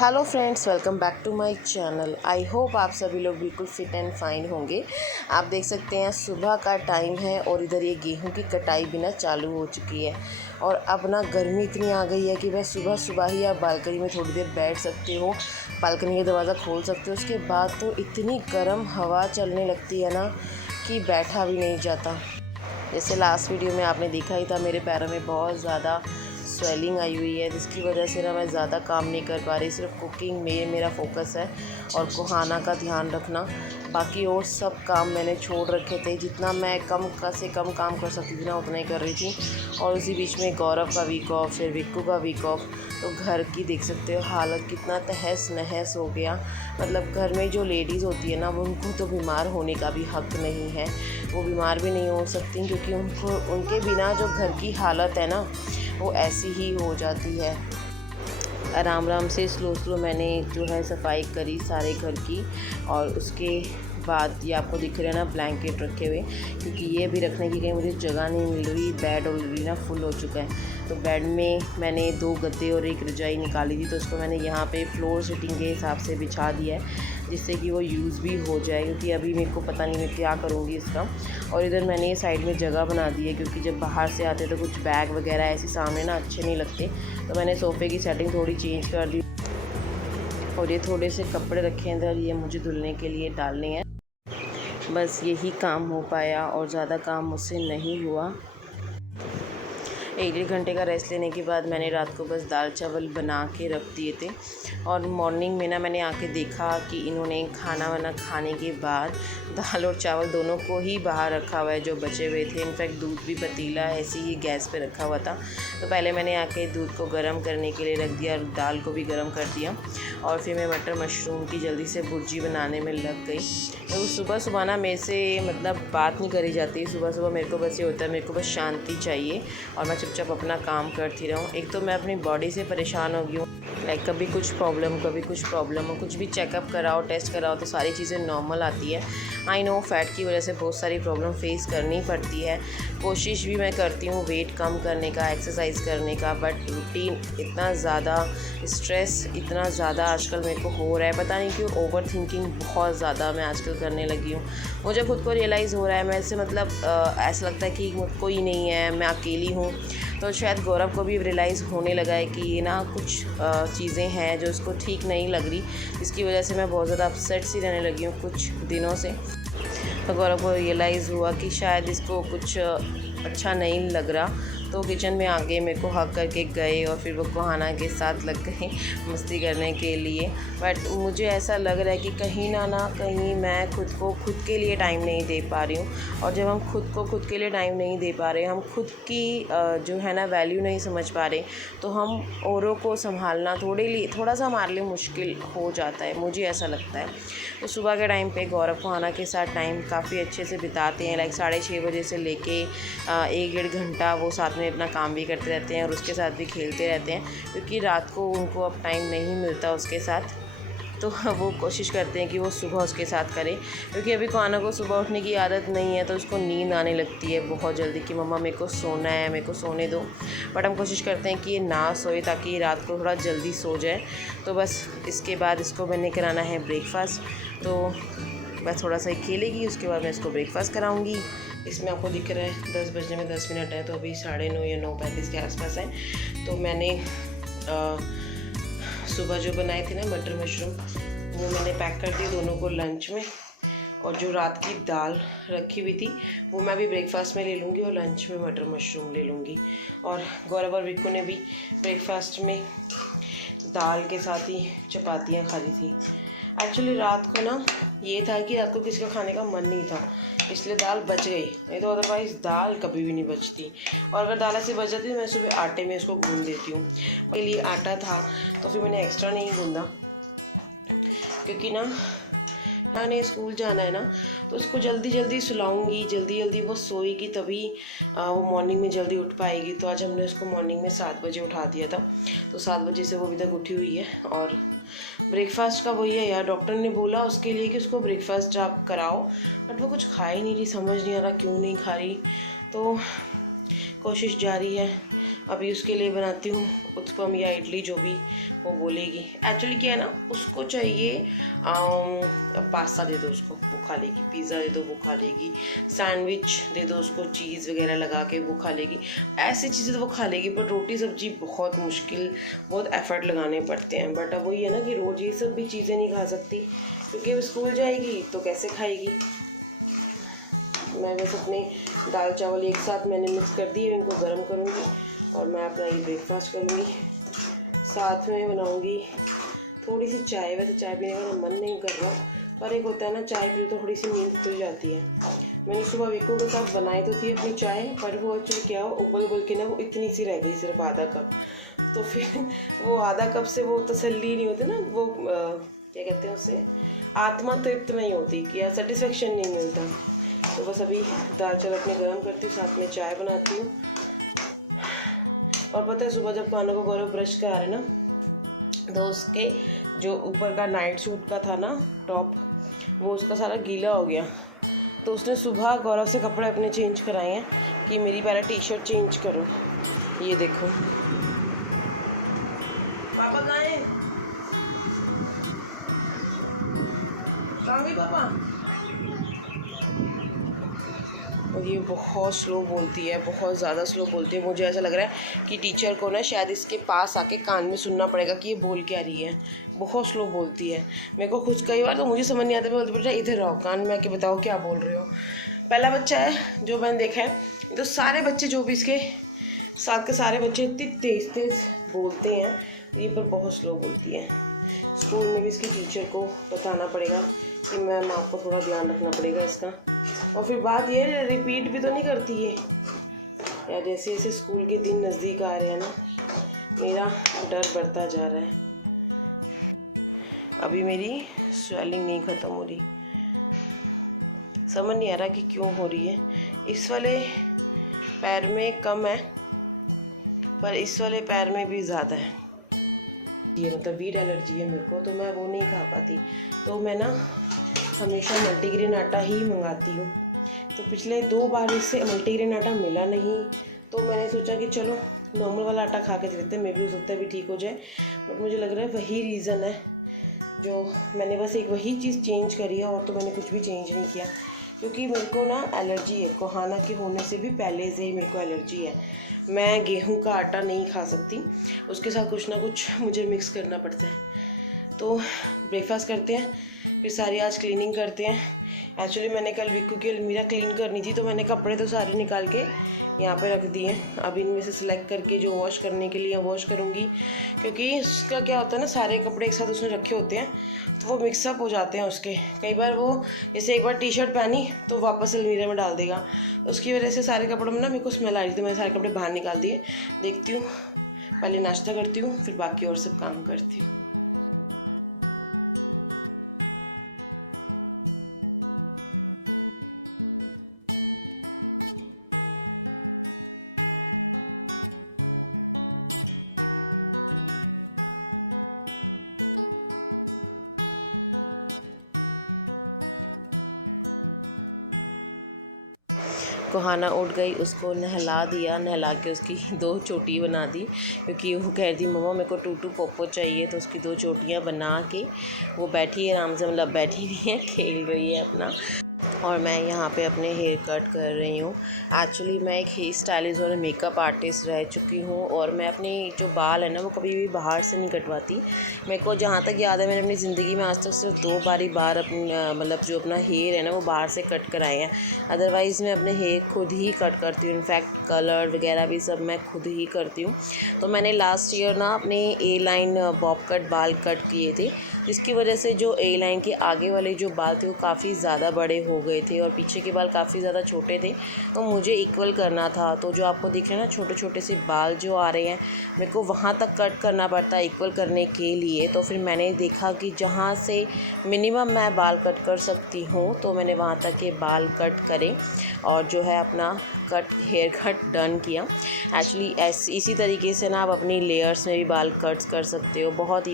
Hello friends, welcome back to my channel. I hope आप सभी लोग बिल्कुल फिट एंड फाइन होंगे। आप देख सकते हैं सुबह का टाइम है और इधर ये गेहूं की कटाई भी ना चालू हो चुकी है। और अब ना गर्मी इतनी आ गई है कि बस सुबह सुबह ही आप बालकनी में थोड़ी देर बैठ सकते हो, बालकनी का दरवाज़ा खोल सकते हो। उसके बाद तो इतनी गर्म हवा चलने लगती है ना कि बैठा भी नहीं जाता। जैसे लास्ट वीडियो में आपने देखा ही था, मेरे पैरों में बहुत ज़्यादा स्वेलिंग आई हुई है, जिसकी वजह से ना मैं ज़्यादा काम नहीं कर पा रही। सिर्फ कुकिंग में मेरा फोकस है और कुहाना का ध्यान रखना। बाकी और सब काम मैंने छोड़ रखे थे। जितना मैं कम से कम काम कर सकती थी ना उतना ही कर रही थी। और उसी बीच में गौरव का वीक ऑफ, फिर विक्कू का वीक ऑफ। तो घर की देख सकते हो हालत कितना तहस नहस हो गया। मतलब घर में जो लेडीज़ होती है ना, वो उनको तो बीमार होने का भी हक़ नहीं है। वो बीमार भी नहीं हो सकती क्योंकि उनके बिना जो घर की हालत है ना वो ऐसी ही हो जाती है। आराम आराम से स्लो मैंने जो है सफाई करी सारे घर की। और उसके बाद ये आपको दिख रहे हैं ना ब्लैंकेट रखे हुए, क्योंकि ये भी रखने की कहीं मुझे जगह नहीं मिल रही। बेड ऑलरेडी ना फुल हो चुका है। तो बेड में मैंने 2 गद्दे और एक रजाई निकाली थी, तो उसको मैंने यहाँ पे फ्लोर सीटिंग के हिसाब से बिछा दिया है, जिससे कि वो यूज़ भी हो जाए। क्योंकि अभी मेरे को पता नहीं मैं क्या करूँगी इसका। और इधर मैंने ये साइड में जगह बना दी है, क्योंकि जब बाहर से आते तो कुछ बैग वगैरह ऐसे सामने ना अच्छे नहीं लगते। तो मैंने सोफ़े की सेटिंग थोड़ी चेंज कर दी। और ये थोड़े से कपड़े रखे हैं इधर, ये मुझे धुलने के लिए डालने हैं। बस यही काम हो पाया और ज़्यादा काम मुझसे नहीं हुआ। 1-1.5 घंटे का रेस्ट लेने के बाद मैंने रात को बस दाल चावल बना के रख दिए थे। और मॉर्निंग में ना मैंने आके देखा कि इन्होंने खाना वाना खाने के बाद दाल और चावल दोनों को ही बाहर रखा हुआ है जो बचे हुए थे। इनफैक्ट दूध भी पतीला ऐसे ही गैस पे रखा हुआ था। तो पहले मैंने आके दूध को गर्म करने के लिए रख दिया और दाल को भी गर्म कर दिया। और फिर मैं मटर मशरूम की जल्दी से भुर्जी बनाने में लग गई। तो सुबह सुबह ना मेरे से मतलब बात नहीं करी जाती। सुबह सुबह मेरे को बस ये होता है, मेरे को बस शांति चाहिए और मैं चुपचाप अपना काम करती रहूँ। एक तो मैं अपनी बॉडी से परेशान हो गई हूँ, लाइक कभी कुछ प्रॉब्लम हो, कुछ भी चेकअप कराओ, टेस्ट कराओ तो सारी चीज़ें नॉर्मल आती है। आई नो फैट की वजह से बहुत सारी प्रॉब्लम फेस करनी पड़ती है। कोशिश भी मैं करती हूँ वेट कम करने का, एक्सरसाइज करने का, बट रूटीन इतना ज़्यादा, स्ट्रेस इतना ज़्यादा आजकल मेरे को हो रहा है। पता नहीं क्यों ओवर थिंकिंग बहुत ज़्यादा मैं आजकल करने लगी हूँ। मुझे खुद को रियलाइज़ हो रहा है, मैं से मतलब ऐसा लगता है कि मुझको ही नहीं है, मैं अकेली हूँ। तो शायद गौरव को भी रियलाइज़ होने लगा है कि ये ना कुछ चीज़ें हैं जो उसको ठीक नहीं लग रही, जिसकी वजह से मैं बहुत ज़्यादा अपसेट सी रहने लगी हूँ कुछ दिनों से। तो गौरव को रियलाइज़ हुआ कि शायद इसको कुछ अच्छा नहीं लग रहा। तो किचन में आके मेरे को हक करके गए और फिर वो कुहाना के साथ लग गए मस्ती करने के लिए। बट मुझे ऐसा लग रहा है कि कहीं ना कहीं मैं खुद को खुद के लिए टाइम नहीं दे पा रही हूँ। और जब हम खुद को खुद के लिए टाइम नहीं दे पा रहे, हम खुद की जो है ना वैल्यू नहीं समझ पा रहे, तो हम औरों को संभालना थोड़ा सा हमारे लिए मुश्किल हो जाता है, मुझे ऐसा लगता है। तो सुबह के टाइम पे गौरव कुहाना के साथ टाइम काफ़ी अच्छे से बिताते हैं। लाइक 6:30 बजे से लेके 1-1.5 घंटा वो साथ में अपना काम भी करते रहते हैं और उसके साथ भी खेलते रहते हैं, क्योंकि रात को उनको अब टाइम नहीं मिलता उसके साथ। तो वो कोशिश करते हैं कि वो सुबह उसके साथ करें, क्योंकि अभी कुहाना को सुबह उठने की आदत नहीं है। तो उसको नींद आने लगती है बहुत जल्दी कि मम्मा मेरे को सोना है, मेरे को सोने दो। बट हम कोशिश करते हैं कि ये ना सोए ताकि रात को थोड़ा जल्दी सो जाए। तो बस इसके बाद इसको मैंने कराना है ब्रेकफास्ट। तो बस थोड़ा सा ही खेलेगी, उसके बाद मैं इसको ब्रेकफास्ट कराऊंगी। इसमें आपको दिख रहा है 10 बजने में 10 मिनट है, तो अभी 9:30 या 9:35 के आसपास है। तो मैंने सुबह जो बनाए थे ना मटर मशरूम, वो मैंने पैक कर दिए दोनों को लंच में। और जो रात की दाल रखी हुई थी वो मैं भी ब्रेकफास्ट में ले लूँगी और लंच में मटर मशरूम ले लूँगी। और गौरव और विक्कू ने भी ब्रेकफास्ट में दाल के साथ ही चपातियाँ खा ली थी। एक्चुअली रात को ना ये था कि रात को किसी का खाने का मन नहीं था, इसलिए दाल बच गई, नहीं तो अदरवाइज़ दाल कभी भी नहीं बचती। और अगर दाल ऐसे बच जाती तो मैं सुबह आटे में इसको गूंद देती हूँ। के लिए आटा था तो फिर मैंने एक्स्ट्रा नहीं गूंदा, क्योंकि ना ने स्कूल जाना है ना, तो उसको जल्दी सुलाऊंगी, जल्दी वो सोएगी तभी वो मॉर्निंग में जल्दी उठ पाएगी। तो आज हमने उसको मॉर्निंग में 7 बजे उठा दिया था, तो 7 बजे से वो अभी तक उठी हुई है। और ब्रेकफास्ट का वही है यार, डॉक्टर ने बोला उसके लिए कि उसको ब्रेकफास्ट आप कराओ, बट वो कुछ खा ही नहीं रही, समझ नहीं आ रहा क्यों नहीं खा रही। तो कोशिश जारी है। अभी उसके लिए बनाती हूँ उत्पम या इडली, जो भी वो बोलेगी। एक्चुअली क्या है ना, उसको चाहिए पास्ता दे दो उसको, वो खा लेगी। पिज़्ज़ा दे दो वो खा लेगी। सैंडविच दे दो उसको, चीज़ वगैरह लगा के वो खा लेगी। ऐसी चीज़ें तो वो खा लेगी, पर रोटी सब्जी बहुत मुश्किल, बहुत एफर्ट लगाने पड़ते हैं। बट अब वही है ना कि रोज़ ये सब भी चीज़ें नहीं खा सकती, क्योंकि वो स्कूल जाएगी तो कैसे खाएगी। मैं बस अपने दाल चावल एक साथ मैंने मिक्स कर दिए, इनको गर्म करूँगी और मैं अपना ये ब्रेकफास्ट करूँगी। साथ में बनाऊँगी थोड़ी सी चाय। वैसे चाय पीने का मन नहीं कर रहा, पर एक होता है ना, चाय पी तो थोड़ी सी नींद खुल जाती है। मैंने सुबह विक्को के साथ बनाई तो थी अपनी चाय, पर वो एक्चुअली क्या हो, उबल उबल के ना वो इतनी सी रह गई, सिर्फ आधा कप। तो फिर वो आधा कप से वो तसल्ली नहीं होती ना, वो क्या कहते हैं उसे, आत्मा तृप्त नहीं होती, कि या सेटिस्फेक्शन नहीं मिलता। तो बस अभी दाल चावल अपने गर्म करती हूँ, साथ में चाय बनाती हूँ। और पता है, सुबह जब कानों को गौरव ब्रश करा रहे ना, तो उसके जो ऊपर का नाइट सूट का था ना टॉप, वो उसका सारा गीला हो गया। तो उसने सुबह गौरव से कपड़े अपने चेंज कराए हैं कि मेरी पहले टी शर्ट चेंज करो। ये देखो, पापा कहाँ हैं? कहाँ गए पापा? और ये बहुत स्लो बोलती है, बहुत ज़्यादा स्लो बोलती है। मुझे ऐसा लग रहा है कि टीचर को ना शायद इसके पास आके कान में सुनना पड़ेगा कि ये बोल क्या रही है। बहुत स्लो बोलती है। मेरे को खुद कई बार तो मुझे समझ नहीं आता, मैं बोलती बेटा इधर रहो, कान में आके बताओ क्या बोल रहे हो। पहला बच्चा है जो मैंने देखा है, तो सारे बच्चे जो भी इसके साथ के सारे बच्चे इतनी तेज़ तेज़ बोलते हैं, ये पर बहुत स्लो बोलती है। स्कूल में भी इसके टीचर को बताना पड़ेगा कि मैम आपको थोड़ा ध्यान रखना पड़ेगा इसका। और फिर बात ये, रिपीट भी तो नहीं करती है यार। जैसे जैसे स्कूल के दिन नज़दीक आ रहे हैं ना, मेरा डर बढ़ता जा रहा है। अभी मेरी स्वेलिंग नहीं ख़त्म हो रही, समझ नहीं आ रहा कि क्यों हो रही है। इस वाले पैर में कम है, पर इस वाले पैर में भी ज़्यादा है। ये मतलब वीट एलर्जी है मेरे को, तो मैं वो नहीं खा पाती। तो मैं ना हमेशा मल्टीग्रेन आटा ही मंगाती हूँ। तो पिछले 2 बार इससे मल्टीग्रेन आटा मिला नहीं, तो मैंने सोचा कि चलो नॉर्मल वाला आटा खा के देखते हैं, मे भी हो सकता है भी ठीक हो जाए। बट मुझे लग रहा है वही रीज़न है, जो मैंने बस एक वही चीज़ चेंज करी है, और तो मैंने कुछ भी चेंज नहीं किया। क्योंकि मेरे को ना एलर्जी है, कोहाना के होने से भी पहले से ही मेरे को एलर्जी है। मैं गेहूं का आटा नहीं खा सकती, उसके साथ कुछ ना कुछ मुझे मिक्स करना पड़ता है। तो ब्रेकफास्ट करते हैं, फिर सारी आज क्लीनिंग करते हैं। एक्चुअली मैंने कल विक्कू की अलमीरा क्लीन करनी थी, तो मैंने कपड़े तो सारे निकाल के यहाँ पे रख दिए। अब इनमें से सिलेक्ट करके जो वॉश करने के लिए वॉश करूँगी, क्योंकि उसका क्या होता है ना, सारे कपड़े एक साथ उसने रखे होते हैं, तो वो मिक्सअप हो जाते हैं उसके। कई बार वो जैसे एक बार टी शर्ट पहनी तो वापस अलमीरा में डाल देगा, उसकी वजह से सारे कपड़ों में ना मेरे को स्मेल आ रही थी। मैंने सारे कपड़े बाहर निकाल दिए। देखती हूँ, पहले नाश्ता करती हूँ, फिर बाकी और सब काम करती हूँ। कोहाना उठ गई, उसको नहला दिया, नहला के उसकी 2 चोटी बना दी, क्योंकि वो कह रही थी मम्मा मेरे को टूटू पोपो चाहिए। तो उसकी 2 चोटियाँ बना के वो बैठी है आराम से, मतलब बैठी नहीं है, खेल रही है अपना। और मैं यहाँ पे अपने हेयर कट कर रही हूँ। एक्चुअली मैं एक हेयर स्टाइलिस्ट और मेकअप आर्टिस्ट रह चुकी हूँ, और मैं अपने जो बाल है ना, वो कभी भी बाहर से नहीं कटवाती। मेरे को जहाँ तक याद है, मैंने अपनी ज़िंदगी में आज तक सिर्फ 2 बार ही मतलब जो अपना हेयर है ना, वो बाहर से कट कराए हैं। अदरवाइज़ मैं अपने हेयर खुद ही कट करती हूँ। इनफैक्ट कलर वगैरह भी सब मैं खुद ही करती हूँ। तो मैंने लास्ट ईयर ना अपने ए लाइन बॉब कट बाल कट किए थे, जिसकी वजह से जो ए लाइन के आगे वाले जो बाल थे वो काफ़ी ज़्यादा बड़े हो गए थे, और पीछे के बाल काफ़ी ज़्यादा छोटे थे। तो मुझे इक्वल करना था। तो जो आपको दिख रहे हैं ना छोटे छोटे से बाल जो आ रहे हैं, मेरे को वहाँ तक कट करना पड़ता है इक्वल करने के लिए। तो फिर मैंने देखा कि जहाँ से मिनिमम मैं बाल कट कर सकती हूँ, तो मैंने वहाँ तक के बाल कट करे, और जो है अपना हेयर कट डन किया। एक्चुअली इसी तरीके से ना आप अपनी लेयर्स में भी बाल कट्स कर सकते हो, बहुत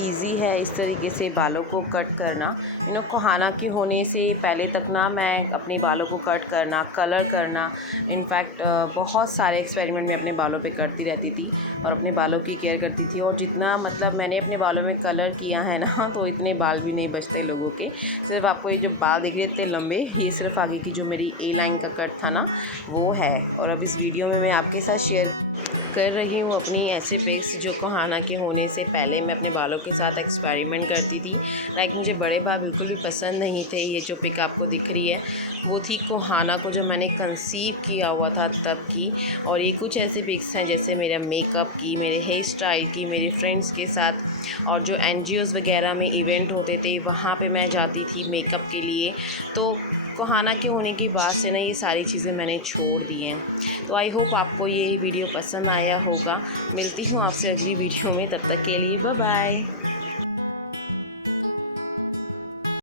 इजी है इस तरीके से बालों को कट करना। कोहाना के होने से पहले तक ना मैं अपने बालों को कट करना, कलर करना, इनफैक्ट बहुत सारे एक्सपेरिमेंट मैं अपने बालों पे करती रहती थी और अपने बालों की केयर करती थी। और जितना मतलब मैंने अपने बालों में कलर किया है ना, तो इतने बाल भी नहीं बचते लोगों के। सिर्फ आपको ये जो बाल दिख रहे थे लंबे, ये सिर्फ आगे की जो मेरी ए लाइन का कट था ना वो है। और अब इस वीडियो में मैं आपके साथ शेयर कर रही हूँ अपनी ऐसे पिक्स जो कोहाना के होने से पहले मैं अपने बालों के साथ एक्सपेरिमेंट करती थी। लाइक मुझे बड़े बाल बिल्कुल भी पसंद नहीं थे। ये जो पिक आपको दिख रही है वो थी कोहाना को जो मैंने कंसीव किया हुआ था तब की। और ये कुछ ऐसे पिक्स हैं जैसे मेरा मेकअप की, मेरे हेयर स्टाइल की, मेरे फ्रेंड्स के साथ, और जो एनजीओज़ वगैरह में इवेंट होते थे वहाँ पे मैं जाती थी मेकअप के लिए। तो कोहाना के होने के बाद से ना ये सारी चीज़ें मैंने छोड़ दी हैं। तो आई होप आपको ये वीडियो पसंद आया होगा। मिलती हूँ आपसे अगली वीडियो में, तब तक के लिए बाय बाय।